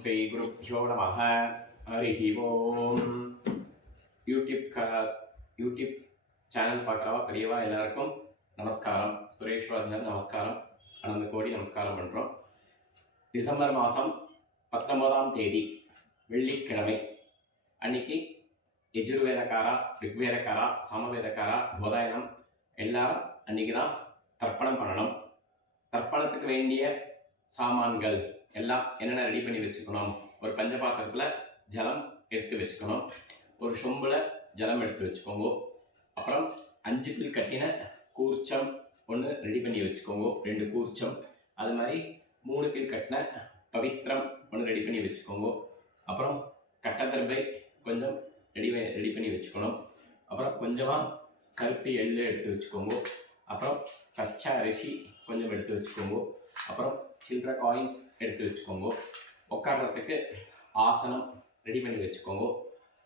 ஸ்ரீ குருப்யோ நமः. ஹரிஹி ஓம். YouTube channel பார்க்குறவா பெரியவா எல்லாருக்கும் நமஸ்காரம். சுரேஷ் வாத்தியார் நமஸ்காரம், அனந்த கோடி நமஸ்காரம் பண்ணுறோம். டிசம்பர் மாதம் 19ஆம் தேதி வெள்ளிக்கிழமை அன்னைக்கு யஜுர்வேதக்காரா, ரிக்வேதக்காரா, சாமவேதக்காரா, போதாயனம் எல்லாரும் அன்றைக்கி தான் தர்ப்பணம் பண்ணணும். தர்ப்பணத்துக்கு வேண்டிய சாமான்கள் எல்லாம் என்னென்ன ரெடி பண்ணி வச்சுக்கணும். ஒரு பஞ்சபாத்திரத்தில் ஜலம் எடுத்து வச்சுக்கணும். ஒரு சொம்பில் ஜலம் எடுத்து வச்சுக்கோங்க. அப்புறம் 5 பில் கட்டின கூர்ச்சம் ஒன்று ரெடி பண்ணி வச்சுக்கோங்க, 2 கூர்ச்சம். அது மாதிரி 3 பில் கட்டின பவித்திரம் ஒன்று ரெடி பண்ணி வச்சுக்கோங்க. அப்புறம் கட்டதர்பை கொஞ்சம் ரெடி பண்ணி வச்சுக்கணும். அப்புறம் கொஞ்சமாக கருப்பு எள்ளு எடுத்து வச்சுக்கோங்க. அப்புறம் பச்சை அரிசி கொஞ்சம் எடுத்து வச்சுக்கோங்க. அப்புறம் சில்லற காயின்ஸ் எடுத்து வச்சுக்கோங்க. உட்கார்றதுக்கு ஆசனம் ரெடி பண்ணி வச்சுக்கோங்க.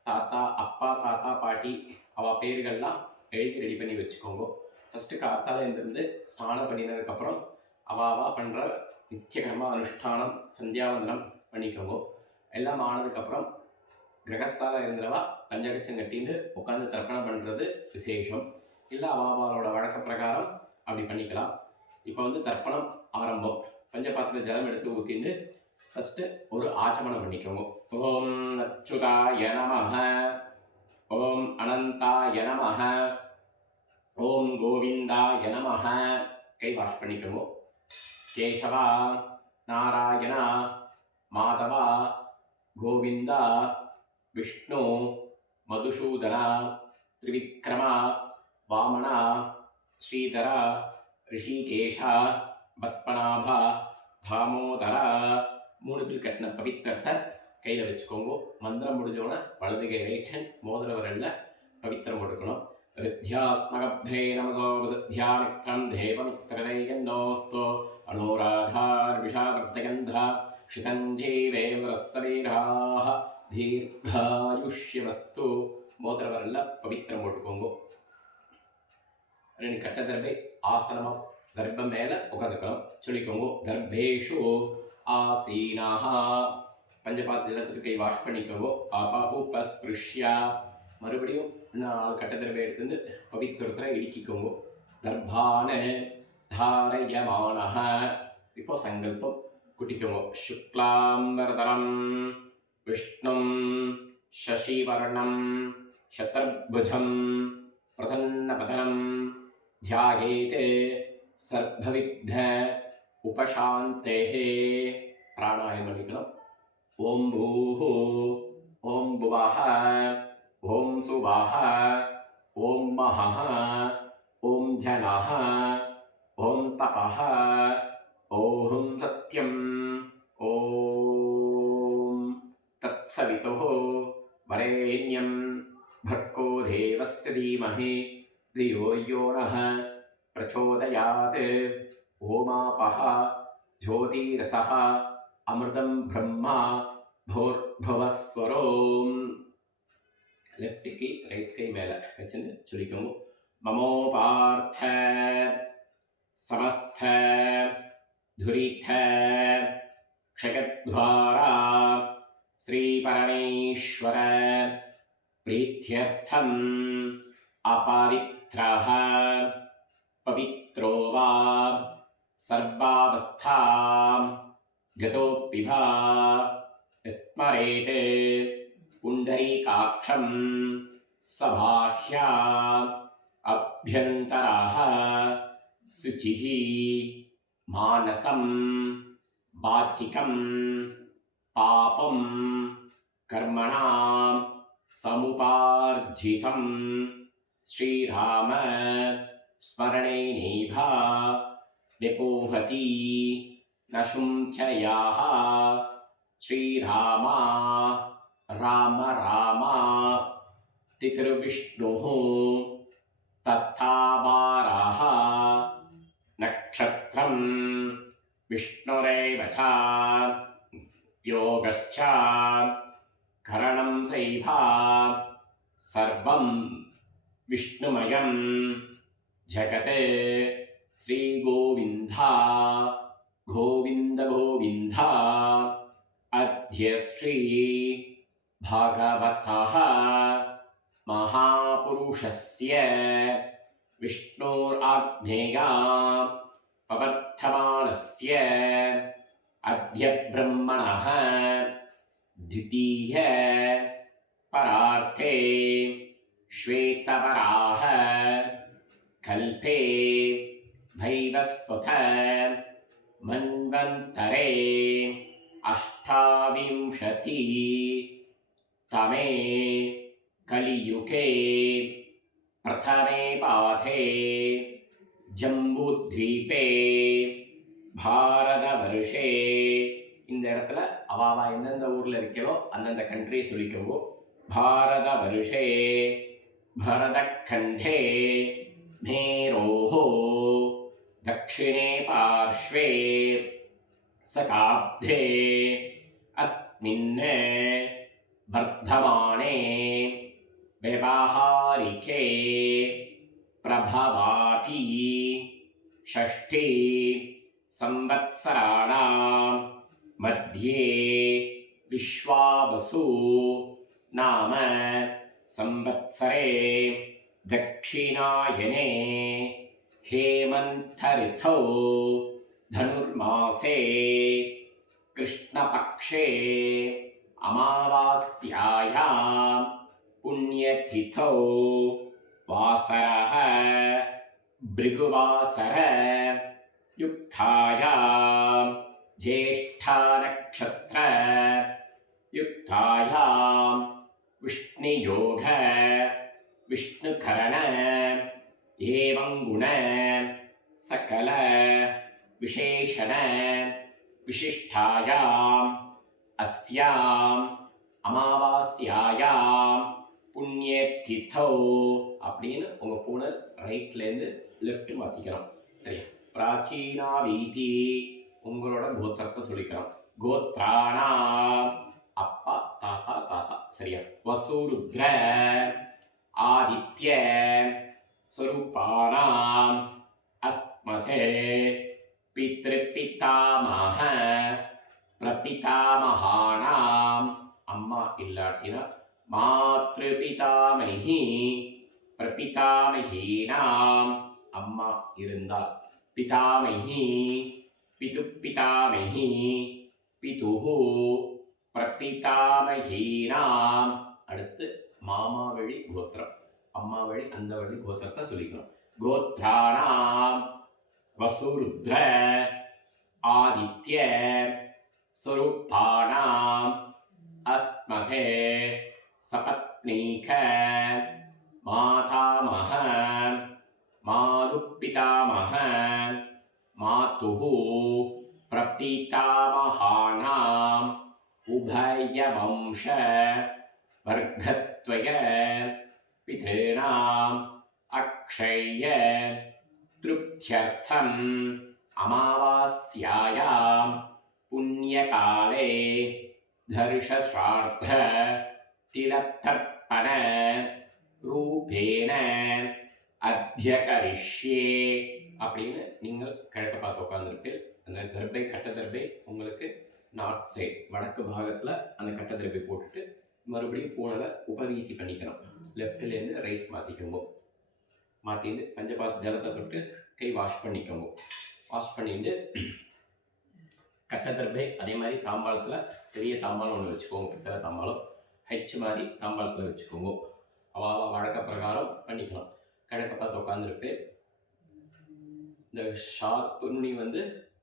அப்பா தாத்தா பாட்டி அவள் பேர்கள்லாம் எழுதி ரெடி பண்ணி வச்சுக்கோங்க. ஃபஸ்ட்டு காத்தால இருந்து ஸ்நானம் பண்ணினதுக்கப்புறம் அவா பண்ணுற நித்தியகர்மா அனுஷ்டானம் சந்தியாவந்தனம் பண்ணிக்கோங்க. எல்லாம் ஆனதுக்கப்புறம் கிரகஸ்தால இருந்தவா பஞ்சகச்சம் கட்டின்னு உட்காந்து தர்ப்பணம் பண்ணுறது விசேஷம். இல்லை அவாவாலோட வழக்க பிரகாரம் அப்படி பண்ணிக்கலாம். இப்போ தர்ப்பணம் ஆரம்பம். பஞ்சபாத்திர ஜலம் எடுத்து ஊற்றிட்டு ஃபஸ்ட்டு ஒரு ஆச்சமனம் பண்ணிக்கோங்க. ஓம் அச்சுதாய நமஹ, ஓம் அனந்தாய நமஹ, ஓம் கோவிந்தாய நமஹ. கை வாஷ் பண்ணிக்கோங்க. கேசவா, நாராயணா, மாதவா, கோவிந்தா, விஷ்ணு, மதுசூதனா, திரிவிக்ரமா, வாமனா, ஸ்ரீதரா, ரிஷிகேஷா, பத்மநாபா, தாமோதரா. 3 பில் கட்டின பவித்திரத்தை கையில் வச்சுக்கோங்க. மந்திரம் முடிஞ்சோன்னா வலதுகை ரைட்டன் மோதிர வரலில் பவித்திரம் கொடுக்கணும். ரித்யாஸ்மகப்தே நமசோ வசுத்யாமித்ரம் தேவமித்ரதையன்னோஸ்தோ அனோராதார் விஷாவர்த்தகந்தா ஷிதஞ்சீவேவரஸ்தவீராஹ தீர்காயுஷ்யவஸ்து. மோதிர வரலில் பவித்திரம் போட்டுக்கோங்க. 2 கட்ட தர்பை ஆசனமாக தர்பம் மேலே உட்காந்துக்கணும். சொல்லிக்கோங்க. தர்பேஷு ஆசீனாஹ. பஞ்சபாத்திரத்துக்கு கை வாஷ் பண்ணிக்கோங்க. ஆபா உபஸ்பிருஷ்யா. மறுபடியும் 4 கட்ட தர்பை எடுத்து பவித்திரத்தில் இடுக்கிக்கோங்க. தர்பான தாரயமானஹ. இப்போ சங்கல்பம் குட்டிக்கோங்க. சுக்லாம்பரதரம் விஷ்ணும் சசிவர்ணம் சத்ருபுஜம் பிரசன்னபதனம் த்யாயேதே சர்வவிக்ன உபசாந்தேஹ. பிராணாயம் பண்ணிக்கணும். ஓம் பூஹு, ஓம் புவஹ, ஓம் சுவஹ, ஓம் மஹஹ, ஓம் ஜனஹ, ஓம் தபஹ, ஓம் சத்யம், ஓம் தத்சவிதுः வரேண்யம் भर्गो देवस्य धीमहि धियो यो नः प्रचोदयात्. ओमापः ज्योतिरसः अमृतं ब्रह्मा भूर्भुवस्वरोम्. लेफ्ट की राइट कई मेल वच्चुंडु चोल्लिक्कोंगो. ममोपार्थ समस्थ धुरिथ क्षयद्वारा श्री परमेश्वर प्रीत्यर्थम् अपवित्रः पवित्रो वा सर्वावस्थां गतोऽपि वा स्मरेत् पुण्डरीकाक्षं सबाह्या अभ्यन्तरः शुचिः मानसं वाचिकं पापं कर्मणां समुपार्जितं श्रीराम स्मरणेनैव निपोहति न शुञ्चयाः. श्रीरामा राम राम तिथिर्विष्णुः तथा वाराः नक्षत्रं विष्णुरेव च योगश्च करणं सैवा सर्वं विष्णुमयं जगत्. श्री गोविंद गोविंद गोविंद अध्य अद्यश्री भागवतः महापुरुषस्य विष्णोराज्ञया पवर्तमानस्य अद्य ब्रह्मणः द्वितीय परार्थे श्वेतवराह कल्पे भैवस्वत मन्वन्तरे अष्टाविंशति तमे कलियुगे प्रथमे पाथे जम्बूद्वीपे भारतवर्षे இந்த இடத்துல அவாவா எந்தெந்த ஊரில் இருக்கிறோ அந்தந்த கண்ட்ரி சொல்லிக்கோங்க. भारतवर्षे भरतखण्डे मेरोः दक्षिणे पार्श्वे सकाब्धे अस्मिन् वर्धमाने व्यवहारिके प्रभवाति षष्ठी संवत्सराणां मध्ये विश्वावसु नाम संवत्सरे दक्षिणायने हेमन्त ऋतौ धनुर्मासे कृष्णपक्षे अमावास्यायां पुण्यतिथौ वासरः भृगुवासर युक्तायां ज्येष्ठा नक्षत्र युक्तायां विष्णुयोग विष्णुकरण एवं गुण सकल विशेषण विशिष्टायाम् अस्याम् अमावास्यायां पुण्यतिथौ அப்படின்னு உங்க பூனல் ரைட்ல இருந்து லெஃப்ட் மாத்திக்கிறோம். சரியா? பிராச்சீனா வீதி உங்களோட கோத்திரத்தை சொல்லிக்கிறோம். கோத்ராணாம் அப்பா தாத்தா தாத்தா. சரியா? வசூருத்ர ஆதித்ய ஸ்வரூபானாம் அஸ்மதே பித்ருபிதாமஹ பிரபிதாமஹானாம் அம்மா இல்லாட்டினா மாத்ருபிதாமஹி பிரபிதாமஹீனாம் அம்மா இருந்தால் பிதாமஹி பிதுப்பிதாமஹி பிதுஹு பிரபிதாமஹீனாம். அடுத்து மாமா வழி கோத்திரம், அம்மா வழி அந்த வழி கோத்திரத்தை சொல்லிக்கணும். கோத்ராணாம் வசுருத்ர ஆதித்ய ஸ்வரூபாணாம் அஸ்மதே சபத்னீக மாதாமஹ மாதுப்பிதாமஹ மாதுஹு பிரபிதாமஹானாம் உபயவம்ச வர்க்கத்வய பித்ருணாம் அக்ஷய திருப்த்யர்த்தம் அமாவாஸ்யாயாம் புண்ணியகாலே தர்ஷஸ்ரார்த்த திலத்தர்ப்பண ரூபேன அத்தியகரிஷ்யே அப்படின்னு நீங்கள் கிழக்க பார்த்து உட்காந்துருப்பீர்கள். அந்த தர்பை கட்ட தர்பை உங்களுக்கு நார்த் சைட் வடக்கு பாகத்தில் அந்த கட்ட தர்பை போட்டுட்டு மறுபடியும் பூனலை உபவீதி பண்ணிக்கணும். லெஃப்ட்லேருந்து ரைட் மாற்றிக்கோங்க. மாற்றிட்டு பஞ்சபாத் ஜலத்தை தொட்டு கை வாஷ் பண்ணிக்கோங்க. வாஷ் பண்ணிட்டு கட்ட தர்பை அதே மாதிரி தாம்பாளத்தில் பெரிய தாம்பாளம் ஒன்று வச்சுக்கோங்க. பித்தளை தாம்பாளம் ஹெச் மாதிரி தாம்பாளத்தில் வச்சுக்கோங்க. அவாவா வழக்க பிரகாரம் பண்ணிக்கலாம். கிழக்க பார்த்து உட்காந்துருப்பேன். இந்த ஷார்ப் நுனி வந்து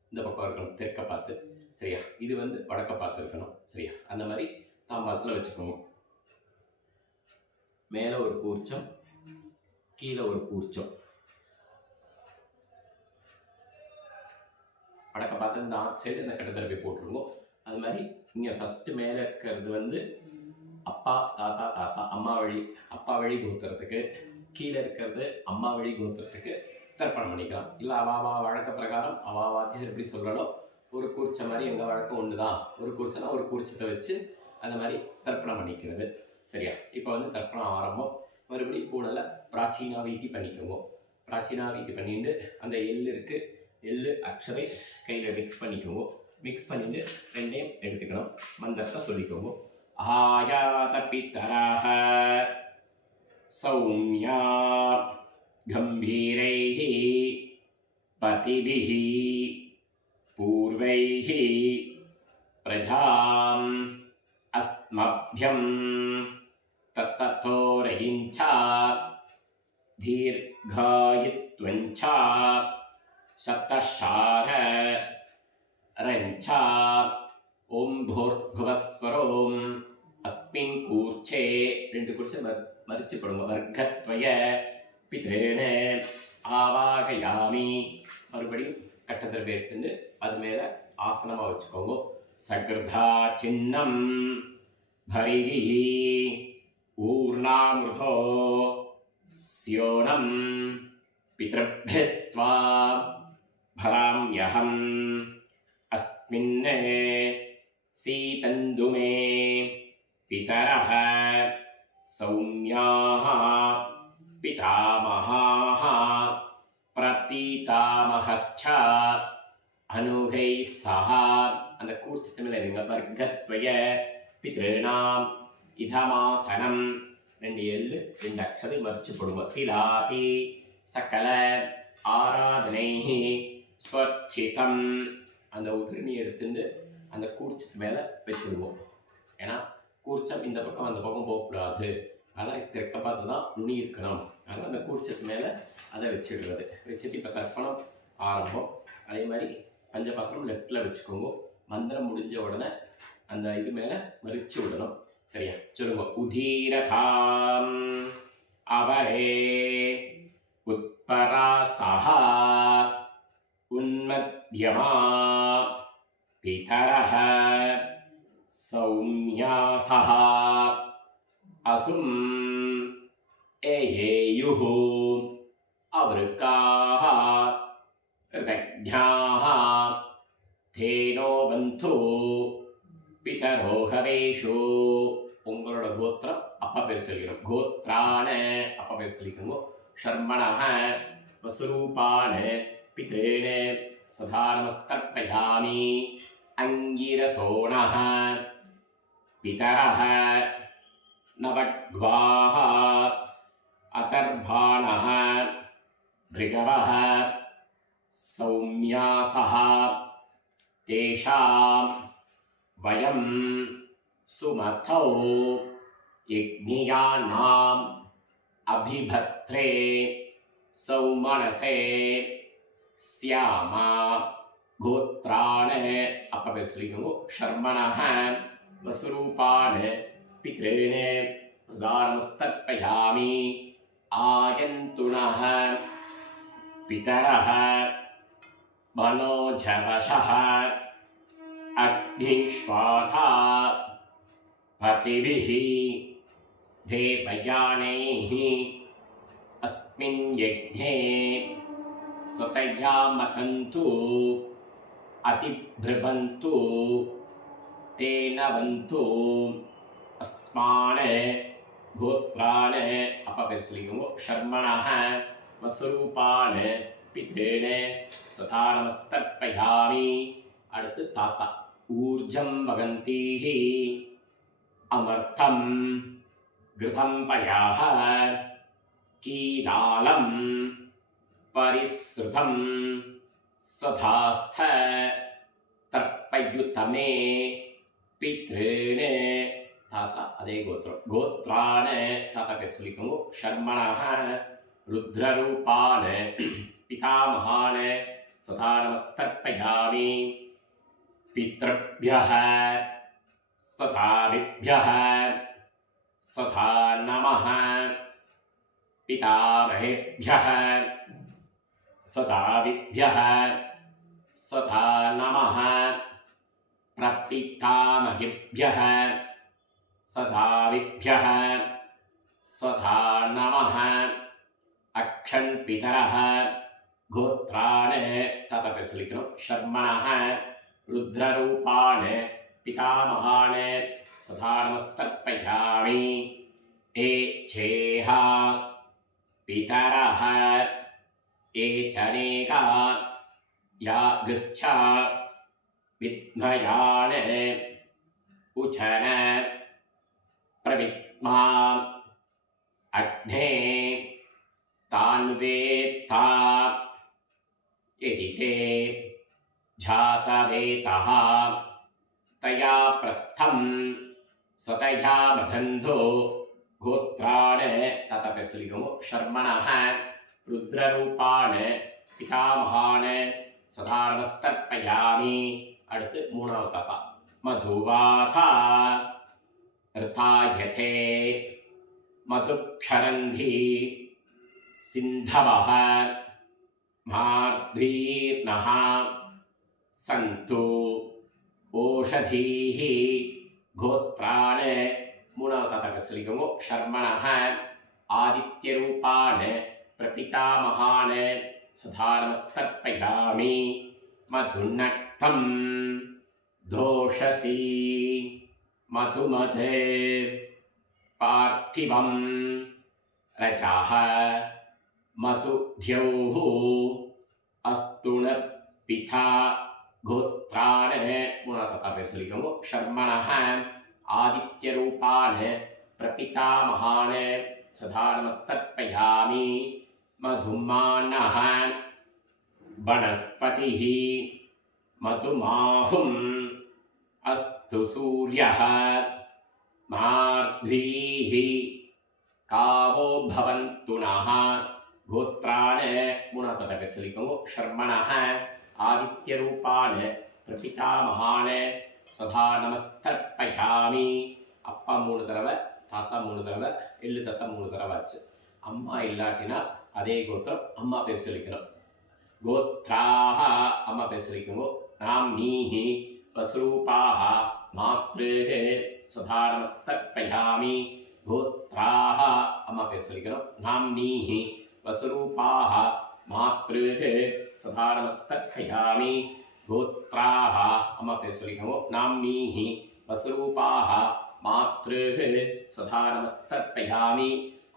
இந்த பக்கம் இருக்கணும், தெற்க பார்த்து. சரியா? இது வந்து வடக்க பார்த்து இருக்கணும். சரியா? அந்த மாதிரி தாம்பாளத்தில் வச்சுக்கோங்க. மேலே ஒரு கூர்ச்சம், கீழே ஒரு கூர்ச்சம். வடக்க பார்த்து இந்த நார்த் சைடு இந்த கட்டத்தரப்பை போட்டுருங்க. அது மாதிரி இங்கே ஃபஸ்ட்டு மேலே இருக்கிறது வந்து அப்பா தாத்தா தாத்தா அம்மா வழி அப்பா வழி கோத்திரத்துக்கு, கீழே இருக்கிறது அம்மா வழி கோத்திரத்துக்கு தர்ப்பணம் பண்ணிக்கலாம். இல்லை அவாவா வழக்க பிரகாரம் அவாவாத்தியர் எப்படி சொல்கிறாலோ ஒரு கூர்ச்ச மாதிரி எங்கள் வழக்கம் ஒன்று தான். ஒரு கூர்ச்சனா ஒரு கூர்ச்சத்தை வச்சு அந்த மாதிரி தர்ப்பணம் பண்ணிக்கிறது. சரியா? இப்போ வந்து தர்ப்பணம் ஆரம்பம். மறுபடியும் பூனலை பிராச்சீனா வீதி பண்ணிக்கோங்க. பிராச்சீனா வீதி பண்ணிட்டு அந்த எள்ளு இருக்குது, எள்ளு அக்ஷரை கையில் மிக்ஸ் பண்ணிக்கோங்க. மிக்ஸ் பண்ணிட்டு ரெண்டையும் எடுத்துக்கணும். மந்திரத்தை சொல்லிக்கோங்க. ஆயாத பித்தராக சௌமியா கம்பீரைः பதிபிः பூர்வைः பிரஜாம் அஸ்மப்யம் தத்ததோரயிஞ்ச தீர்காயித்வஞ்ச சப்தஷார ரஞ்ச ஓம் பூர்புவஸ்வரோம் அஸ்மின் கூர்ச்சே ரெண்டு கூர்ச்சை மறிச்சு போடுங்க. வர்க்கத்வய பித்ரேண ஆவாகயாமி. மறுபடியும் கட்டத்தில் எடுத்துட்டு அது மேலே ஆசனமாக வச்சுக்கோங்க. சக்ருதா சின்னம் பரிகி ஊர்ணாமிருதோ ஸ்யோனம் பித்ருभ्यस्त्वा भराम्यहम् अस्मिन् सीतन्तु मे पितरः सौम्याः पितामहाः प्रपीतामहश्च अनुगैः सह. அந்த கூர்ச்சத்தமிழ் இருங்க. வர்க்கத்வய பித்ருணாம் இதமாசனம். ரெண்டு எள்ளு ரெண்டு அக்ஷதை மறிச்சு போடுங்க. திலாதி சகல ஆராதனை ஸ்வச்சிதம். அந்த உதிரணி எடுத்துட்டு அந்த கூர்ச்சத்து மேலே வச்சுடுவோம். ஏன்னா கூர்ச்சம் இந்த பக்கம் அந்த பக்கம் போகக்கூடாது. அதனால் திறக்க பார்த்து தான் நுனி இருக்கணும். அதனால் அந்த கூர்ச்சத்து மேலே அதை வச்சுடுறது. வச்சுட்டு இப்போ தர்ப்பணம் ஆரம்பம். அதே மாதிரி பஞ்சபாத்திரம் லெஃப்டில் வச்சுக்கோங்க. மந்திரம் முடிஞ்ச உடனே அந்த இது மேலே மறிச்சு விடணும். சரியா? சொல்லுங்க. உதீரதாம் அவரே உத்பராசஹ உன்மத்யமா பிதரஹ சௌம்யாசஹ அசும் ஏயேயுஹு அவருக்காஹ ரிதக்ஞாஹ தேனோ பந்து பிதரோ ஹவேஷு. உங்களோட கோத்திரம் அப்பா பேர் சொல்லிக்கணும். கோத்ரான அப்பா பேர் சொல்லிக்கணும். ஷர்மணஹ வசுரூபான பித்ரேண சதா நமஸ்தர்ப்பயாமி. அங்கிரசோணஹ பிதரஹ நவட்வாஹ அதர்பாணஹ பிருகவஹ சௌம்யாசஹ தேஷாம் வயம் சுமர்த்தௌ யக்ஞயானாம் அபிபத்ரே சௌமனசே ஸ்யாமா. கோத்ரான அப்பா பேர் சொல்லிக்கோங்க. ஷர்மணஹ வசுரூபான பித்ரேண சதா நமஸ்தர்ப்பயாமி. ஆயந்துணஹ பிதரஹ மனோஜவசஹ அக்னிஷ்வாதா பதிபிः தேவயானைः அஸ்மின் யஜ்ஞே ஸ்வதயா மதந்து அதிப்ருவந்து தேன வந்து அஸ்மான. கோத்ரான அப்பா பேர் சொல்லிக்கோங்க. ஷர்மணஹ வசுரூபான பித்ரேண சதா நமஸ்தர்ப்பயாமி. அடுத்து தாத்தா. ஊர்ஜம் வகந்தீஹி அமர்த்தம் கிருதம் பயாஹ கீராலம் பரிஸ்ருதம் சதாஸ்த தர்ப்பயுதமே பித்ரேண. தாத்தா அதே கோத்திரம். கோத்ரான தாத்தா பேர் சொல்லிக்கோங்க. ஷர்மணஹ ருத்ரரூபான பிதாமகான சதா நமஸ்தர்ப்பயாமி. பித்ருभ्यः சதாவிभ्यः சதா நமः. பிதாமகேभ्यः சதாவிभ्यः சதா நமः. பிரபிதாமகேभ्यः சதாவிभ्यः சதா நமः. அக்ஷன் பிதரஹ. கோத்ரான தாத்தா பேர் சொல்லிக்கணும். ஷர்மணஹ ருத்ரரூபான பிதாமகான சதா நமஸ்தர்ப்பயாமி. ஏச்சேஹ பிதரஹ ஏச்சனேகா யாகுஷ்ச வித்மயான உச்சன பிரவித்மா அக்னே தான்வேத்தா யதி தே ஜாதவேதः தயா பிரத்தம் சதயா மதந்தோ கோத்ராண தாத்தா பேர் சொல்லிக்கோங்க ஷர்மணः ருத்ரரூபாண பிதாமகான சதா நமஸ்தர்ப்பயாமி. அடுத்து மூணாவது தாத்தா மதுவாதா ரிதாயதே மதுக்ஷரந்தி சிந்தவः மார்த்வீர்ணः சந்து ஓஷதீः கோத்ராண. மூணாவது தாத்தா பேர் சொல்லிக்கோங்க ஷர்மணः ஆதித்யரூபாண பிரபிதாமகான சதா நமஸ்தர்ப்பயாமி. மதுநக்தம் தோஷசி மதுமதே பார்த்திவம் ரஜः மதுத்யௌः அஸ்துண பிதா கோத்ராண. மூணாவது தாத்தா பேர் சொல்லிக்கோங்க ஷர்மணः ஆதித்யரூபாண பிரபிதாமகான சதா நமஸ்தர்ப்பயாமி. மதுமானः வனஸ்பதிः மதுமாஹும் அஸ்து சூர்யः மார்த்வீः காவோ பவந்து நः கோத்ராண. மூணாவது தாத்தா பேர் சொல்லிக்கோங்க ஷர்மணः ஆதித்யரூபாண பிரபிதாமகான சதா நமஸ்தர்ப்பயாமி. அப்பா 3 தடவை, தாத்தா 3 தடவை, எள்ளு தாத்தா 3 தடவை ஆச்சு. அம்மா இல்லாட்டினா அதே கோத்திரம் அம்மா பேர் சொல்லிக்கணும். கோத்ராஹ அம்மா பேர் சொல்லிக்கோங்க. நாம்னீஹி வஸ்ரூபாஹ மாத்ருஹ சதா நமஸ்தர்ப்பயாமி. கோத்ராஹ அம்மா பேர் சொல்லிக்கணும். நாம்னீஹி வஸ்ரூபாஹ மாத்ருஹ சதா நமஸ்தர்ப்பயாமி. கோத்ராஹ அம்மா பேர் சொல்லிக்கோங்க. நாம்னீஹி வஸ்ரூபாஹ மாத்ருஹ சதா நமஸ்தர்ப்பயாமி.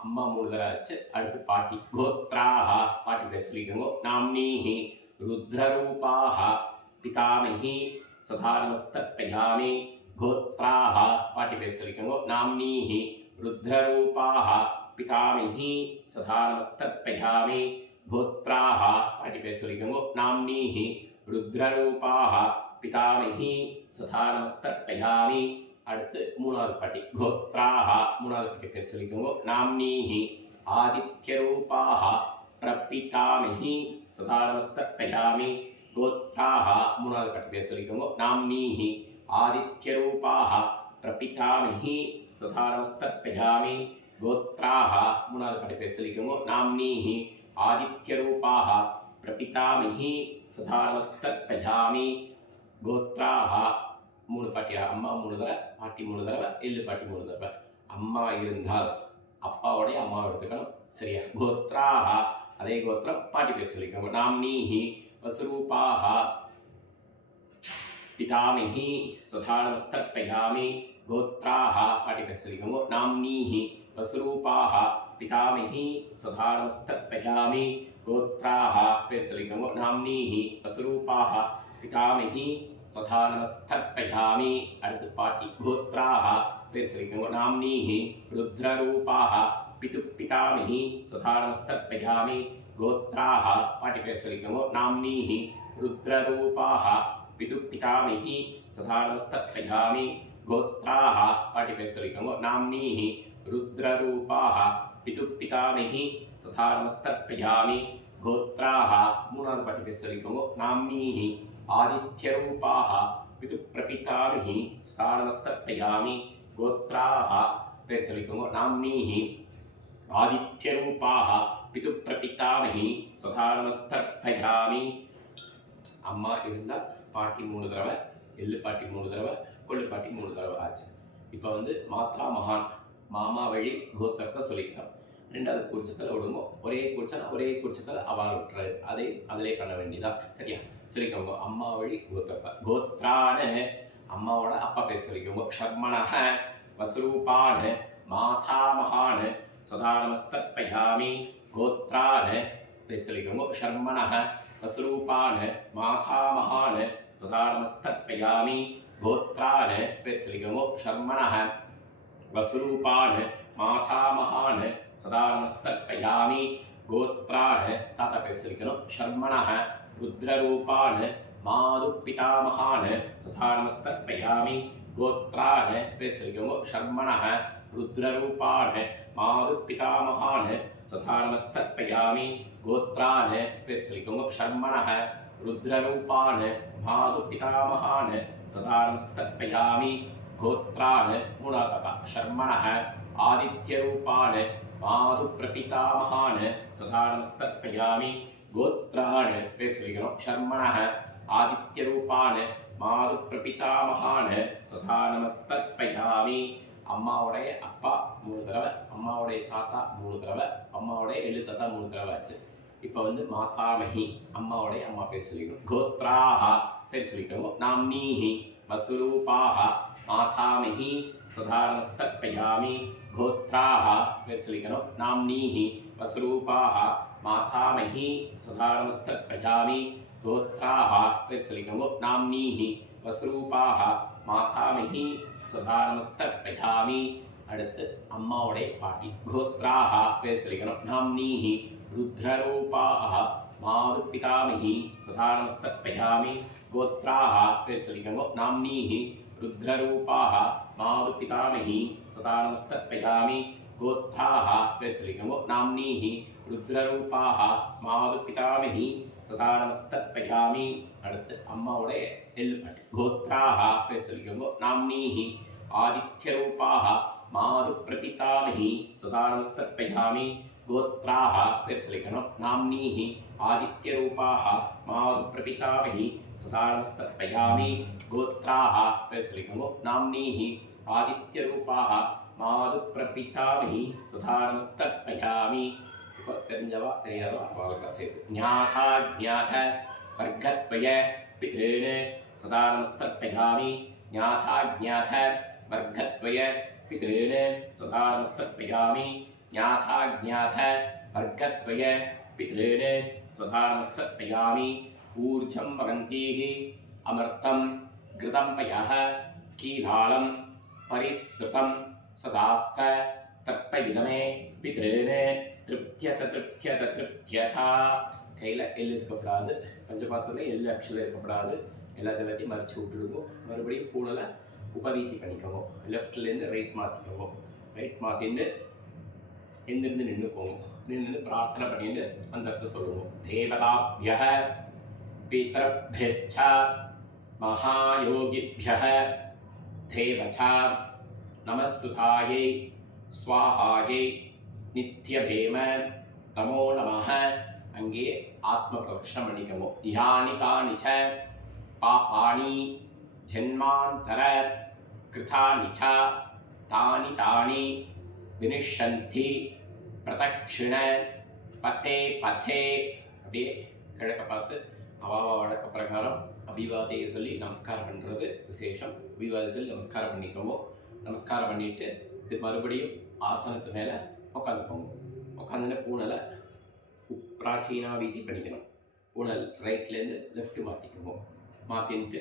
அம்மா 3 தடவை ஆச்சு. அடுத்து பாட்டி கோத்ராஹ பாட்டி பேர் சொல்லிக்கோங்க. நாம்னீஹி ருத்ரரூபாஹ பிதாமஹி சதா நமஸ்தர்ப்பயாமி. கோத்ராஹ பாட்டி பேர் சொல்லிக்கோங்க. நாம்னீஹி ருத்ரரூபாஹ பிதாமஹி சதா நமஸ்தர்ப்பயாமி. கோத்ராஹ பாட்டி பேர் சொல்லிக்கோங்க. நாம்னீஹி ருத்ரரூபாஹ பிதாமஹி சதா நமஸ்தர்ப்பயாமி. அடுத்து மூணாவது பாட்டி கோத்ராஹ மூணாவது பாட்டி பேர் சொல்லிக்கோங்க. நாம்னீஹி ஆதித்யரூபாஹ பிரபிதாமஹி சதா நமஸ்தர்ப்பயாமி. கோத்ராஹ மூணாவது பாட்டி பேர் சொல்லிக்கோங்க. நாம்னீஹி ஆதித்யரூபாஹ பிரபிதாமஹி சதா நமஸ்தர்ப்பயாமி. கோத்ராஹ மூணாவது பாட்டி பேர் சொல்லிக்கோங்க. நாம்னீஹி ஆதித்யரூபாஹ பிரபிதாமஹி சதா நமஸ்தர்ப்பயாமி. கோத்ராஹ 3 பாட்டியா அம்மா 3 தடவை, பாட்டி 3 தடவை, எள்ளு பாட்டி 3 தடவை. அம்மா இருந்தால் அப்பாவோடைய அம்மாவை எடுத்துக்கணும். சரியா? கோத்ராஹ அதே கோத்திரம் பாட்டி பேர் சொல்லிக்கோங்க. நாம்னீஹி வஸ்ரூபாஹ பிதாமஹி சதா நமஸ்தர்ப்பயாமி. கோத்ராஹ பாட்டி பேர் சொல்லிக்கோங்க. நாம்னீஹி வஸ்ரூபாஹ பிதாமஹி சதா நமஸ்தர்ப்பயாமி. கோத்ராஹ பேர் சொல்லிக்கோங்க. நாம்னீஹி வஸ்ரூபாஹ பிதாமஹி சதா நமஸ்தர்ப்பயாமி. அடுத்து பாட்டி கோத்ராஹ பேர் சொல்லிக்கோங்க. நாம்னீஹி ருத்ரரூபாஹ பிதாமஹி சதா நமஸ்தர்ப்பயாமி. கோத்ராஹ பாட்டி பேர் சொல்லிக்கோங்க. நாம்னீஹி ருத்ரரூபாஹ பிதாமஹி சதா நமஸ்தர்ப்பயாமி. கோத்ராஹ பாட்டி பேர் சொல்லிக்கோங்க. நாம்னீஹி ருத்ரரூபாஹ பிதாமஹி சதா நமஸ்தர்ப்பயாமி. கோத்ராஹ மூணாவது பாட்டி பேர் சொல்லிக்கோங்க. நாம்னீஹி ஆதித்யரூபாஹ பிரபிதாமஹி சதா நமஸ்தர்ப்பயாமி. கோத்ராஹ பேர் சொல்லிக்கோங்க. நாம்னீஹி ஆதித்யரூபாஹ பிரபிதாமஹி சதா நமஸ்தர்ப்பயாமி. அம்மா இருந்தால் பாட்டி 3 தடவை, எள்ளு பாட்டி 3 தடவை, கொள்ளு பாட்டி 3 தடவை ஆச்சு. இப்போ மாதா மகான் மாமா வழி கோத்திரத்தை சொல்லிக்கலாம். 2வது குறிச்சத்தில் விடுங்க. ஒரே குறிச்சத்தில் அவளை விட்டுறாரு. அதிலே பண்ண வேண்டியதான். சரியா? சொல்லிக்கோங்க. அம்மா வழி கோத்திரத்தை. கோத்ரான அம்மாவோட அப்பா பேர் சொல்லிக்கோங்க. ஷர்மணஹ வஸ்ரூபான மாதாமகான சதா நமஸ்தர்ப்பயாமி. கோத்ரான பேர் சொல்லிக்கோங்க. ஷர்மணஹ வஸ்ரூபான மாதாமகான सदा नमस्तर्पयामि गोत्रान् பேர் சொல்லிக்கோங்க शर्मणः वसुरूपान् मातामहान् सदा नमस्तर्पयामि गोत्रान् ताता பேர் சொல்லிக்கணும் शर्मणः रुद्ररूपान् मातुपितामहान् सदा नमस्तर्पयामि गोत्रान् பேர் சொல்லிக்கோங்க शर्मणः रुद्ररूपान् मातुपितामहान् सदा नमस्तर्पयामि गोत्रान् பேர் சொல்லிக்கோங்க शर्मणः रुद्ररूपान् मातुपितामहान् सदा नमस्तर्पयामि गोत्रान् मूढातता शर्मणः आदित्यरूपान् मातुप्रपितामहान् सदा नमस्तर्पयामि गोत्रान् பேர் சொல்லிக்கணும் शर्मणः आदित्यरूपान् मातुप्रपितामहान् सदा नमस्तर्पयामि அம்மாவுடைய அப்பா 3 தடவை, அம்மாவுடைய தாத்தா 3 தடவை, அம்மாவுடைய எள்ளு தாத்தா 3 தடவை ஆச்சு. இப்போ வந்து மாதாமஹி அம்மாவுடைய அம்மா பேர் சொல்லிக்கணும். கோத்ராஹ பேர் சொல்லிக்கணும். நாம்னீஹி வசுரூபாஹ மாதாமஹி சதா நமஸ்தர்ப்பயாமி கோத்ராஹ பேர் சொல்லிக்கணும். நாம்னீஹி வசுரூபாஹ மாதாமஹி சதா நமஸ்தர்ப்பயாமி கோத்ராஹ பேர் சொல்லிக்கணும். நாம்னீஹி வசுரூபாஹ மாதாமஹி சதா நமஸ்தர்ப்பயாமி. அடுத்து அம்மாவுடைய பாட்டி கோத்ராஹ பேர் சொல்லிக்கணும். நாம்னீஹி रुद्ररूपाः मातुपितामही सदा नमस्तर्पयामि गोत्राः பேர் சொல்லிக்கோங்க. நாம்னீஹி रुद्ररूपाः मातुपितामही सदा नमस्तर्पयामि गोत्राः பேர் சொல்லிக்கோங்க. நாம்னீஹி रुद्ररूपाः मातुपितामही सदा नमस्तर्पयामि. அடுத்து அம்மாவுடைய எள்ளு பாட்டி கோத்ராः பேர் சொல்லிக்கோங்க. நாம்னீஹி आदित्यरूपाः मातुप्रपितामही सदा नमस्तर्पयामि गोत्राः பேர் சொல்லிக்கணும். நாம்னீஹி ஆதித்யரூபாः மாதுப்பிரபிதாமஹி சதா நமஸ்தர்ப்பயாமி கோத்ராः பேர் சொல்லிக்கணும். நாம்னீஹி ஆதித்யரூபாः மாதுப்பிரபிதாமஹி சதா நமஸ்தர்ப்பயாமி. இப்போ தெரிஞ்சவா தெரியாதவா அவளுக்கு சேர்த்து ஞாதா ஞாத வர்க்கத்வய பித்ருன் சதா நமஸ்தர்ப்பயாமி ஞாதா ஞாத வர்க்கத்வய பித்ருன் சதா நமஸ்தர்ப்பயாமி ज्ञाथा ज्ञाथ वर्गत्वय पितॄन् सदा नमस्तर्पयामि ऊर्जं वगन्तीः अमर्तं घृतं पयः कीलालं परिसृतं सदास्थ तर्पयिदमे पितॄन् तृप्त्यत तृप्त्यत तृप्त्यथा. கையில் எள்ளு இருக்கக்கூடாது, பஞ்சபாத்திரத்தில் எள்ளு அக்ஷரம் இருக்கக்கூடாது. எல்லாத்தையும் மறைச்சி விட்டுடுவோம். மறுபடியும் பூனலை உபவீதி பண்ணிக்கோங்க. லெஃப்ட்லேருந்து ரைட் மாற்றிக்கோங்க. ரைட் மாற்றிட்டு எந்திருந்து நின்றுக்கோங்க. நின்று பிரார்த்தனை பண்ணிட்டு அந்த அர்த்தம் சொல்லுவோம். தேவதாபியः பிதர்பியஸ்ச மகாயோகிபியः தேவச நமஸ்சுதாயை ஸ்வாஹாயை நித்யபேம நமோ நமः. அங்கே ஆத்ம பிரதட்சணம் பண்ணிக்கோங்க. யானி கானிச்ச பாபாணி ஜென்மாந்தர கிருதானி ச தானி தானி வினிஷந்தி பிரதக்ஷிண பத்தே பத்தே. அப்படியே கிழக்க பார்த்து அவாவா வழக்க பிரகாரம் அபிவாதையை சொல்லி நமஸ்காரம் பண்ணுறது விசேஷம். அபிவாதை சொல்லி நமஸ்காரம் பண்ணிக்கோங்க. நமஸ்காரம் பண்ணிவிட்டு இது மறுபடியும் ஆசனத்து மேலே உட்காந்துக்கோங்க. உட்காந்துன்னு பூனலை பிராச்சீனா வீதி பண்ணிக்கணும். பூனல் ரைட்லேருந்து லெஃப்ட்டு மாற்றிக்கோங்க. மாற்றின்ட்டு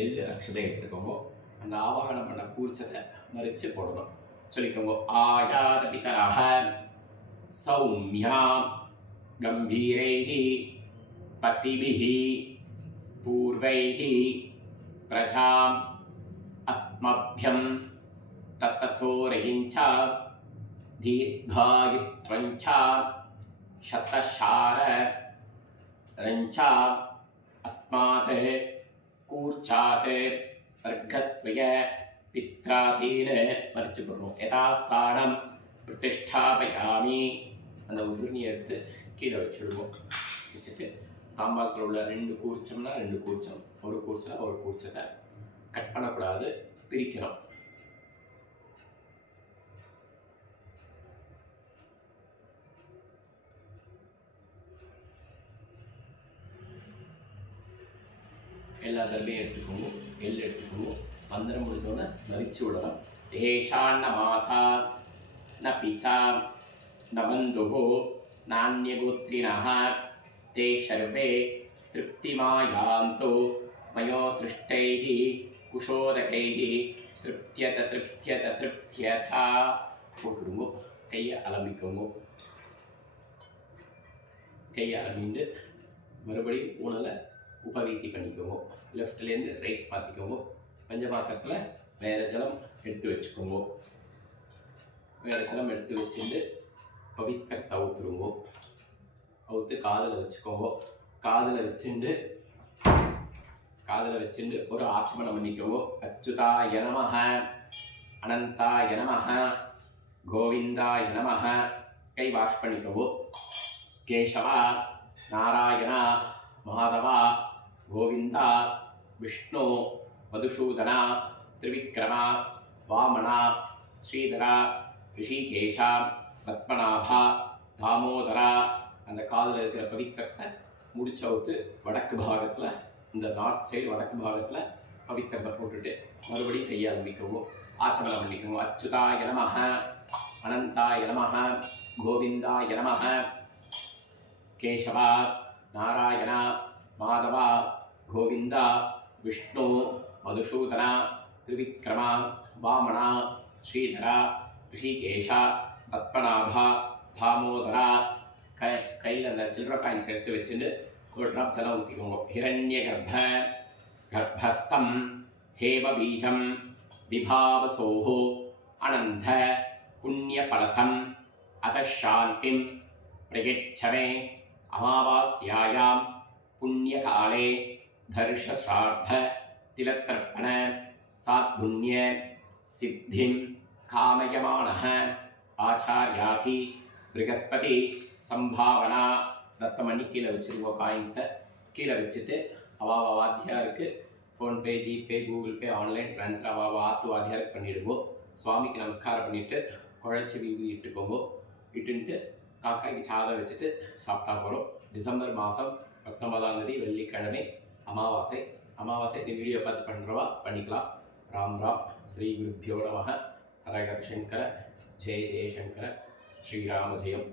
எள்ளு அக்ஷதை எடுத்துக்கோங்க. அந்த ஆவாகனம் பண்ண கூர்ச்சத்தை மறித்து போடணும். சொல்லிக்கோங்க. ஆயாத பிதரஹ சௌம்யா கம்பீரைஹி பதிபிஹி பூர்வைஹி பிரஜாம் அஸ்மப்யம் தத்ததோரயிஞ்ச தீர்காயுத்வஞ்ச சதசார ரஞ்ச அஸ்மாத் கூர்ச்சாத் வர்க்கத்வய பித்ராதீன மறிச்சு போடணும். யதாஸ்தானம் பிரதிஷ்டாபயாமி. அந்த உதிர்னியை எடுத்து கீழே வச்சுடுவோம். வச்சுட்டு தாம்பாளத்தில் உள்ள 2 கூர்ச்சம்னா 2 கூர்ச்சம், ஒரு கூர்ச்சனா ஒரு கூர்ச்சத்தை கட் பண்ணக்கூடாது, பிரிக்கணும். எல்லா தர்பையும் எடுத்துக்கோங்க. எள் எடுத்துக்கோங்க. மந்திரம் முடிஞ்சோன்னு மறிச்சு விடலாம். தேஷான்ன மாதா ந பிதா ந பந்துஹு நான்யகோத்ரிணः தே சர்வே திருப்திமாயாந்தோ मयो सृष्टैः कुशोदकैः तृप्त्यत तृप्त्यत तृप्त्यथा போட்டுடுங்கோ. கையை அலம்பிக்கோங்கோ. கையை அலம்பிண்டு மறுபடியும் பூனலை உபவீத்தி பண்ணிக்கோங்க. லெஃப்ட்லேருந்து ரைட் பார்த்திக்கோங்க. பஞ்சபாத்திரத்தில் வேறு ஜலம் எடுத்து வச்சுக்கோங்க. வேறு ஜலம் எடுத்து வச்சுட்டு பவித்திரத்தை அவுத்துருங்கோ. அவுத்து காதில் வச்சுக்கோங்க. காதில் வச்சுட்டு ஒரு ஆச்சமனம் பண்ணிக்கோங்க. அச்சுதாய நமஹ, அனந்தாய நமஹ, கோவிந்தாய நமஹ. கை வாஷ் பண்ணிக்கோங்க. கேசவா, நாராயணா, மாதவா, கோவிந்தா, விஷ்ணு, மதுசூதனா, திரிவிக்ரமா, வாமனா, ஸ்ரீதரா, ரிஷிகேஷா, பத்மநாபா, தாமோதரா. அந்த காதில் இருக்கிற பவித்திரத்தை முடிச்சவுத்து வடக்கு பாகத்தில், இந்த நார்த் சைடு வடக்கு பாகத்தில் பவித்திரத்தை போட்டுட்டு மறுபடியும் கையை ஆரம்பிக்கவும். ஆச்சமனம் பண்ணிக்கவும். அச்சுதாய நமஹ, அனந்தாய நமஹ, கோவிந்தாய நமஹ, கேசவா, நாராயணா, மாதவா, கோவிந்தா, விஷ்ணு, மதுசூதனா, திரிவிக்ரமா, வாமனா, ஸ்ரீதரா, ரிஷிகேஷா, பத்மநாபா, தாமோதரா. கையில் அந்த சில்லற காயின்ஸ் எடுத்து வச்சுட்டு ஒரு ட்ராப் ஜலம் ஊற்றிக்கோங்க. ஹிரண்ய கர்ப்பஸ்தம் ஹேம பீஜம் விபாவசோஹோ அனந்த புண்ணியபலதம் அதசாந்திம் பிரயச்சமே அமாவாஸ்யாயாம் புண்ணியகாலே தர்ஷஸ்ரார்த்த திலத்தர்ப்பண சாத்புண்ணிய சித்திம் காமயமானः ஆச்சாரியாதி ப்ரகஸ்பதி சம்பாவனா. தத்தம் பண்ணி கீழே வச்சுருவோம். காயின்ஸை கீழே வச்சுட்டு அவாவா வாத்தியாருக்கு PhonePe, GPay, Google pay, online transfer அவாவா ஆத்து வாத்தியாருக்கு பண்ணிவிடுவோம். சுவாமிக்கு நமஸ்காரம் பண்ணிவிட்டு குழைச்சி வீவி இட்டுக்கோங்க. இட்டுன்ட்டு காக்காய்க்கு சாதம் வச்சுட்டு சாப்பிட்டா போகிறோம். டிசம்பர் மாதம் 19ஆம் தேதி வெள்ளிக்கிழமை அமாவாசை. அமாவாசை இந்த வீடியோ பார்த்து பண்ணுறவா பண்ணிக்கலாம். ராம் ராம். ஸ்ரீ குருப்பியோ நமः. ஹரஹர சங்கர, ஜெய ஜெயசங்கர, ஸ்ரீராம ஜெயம்.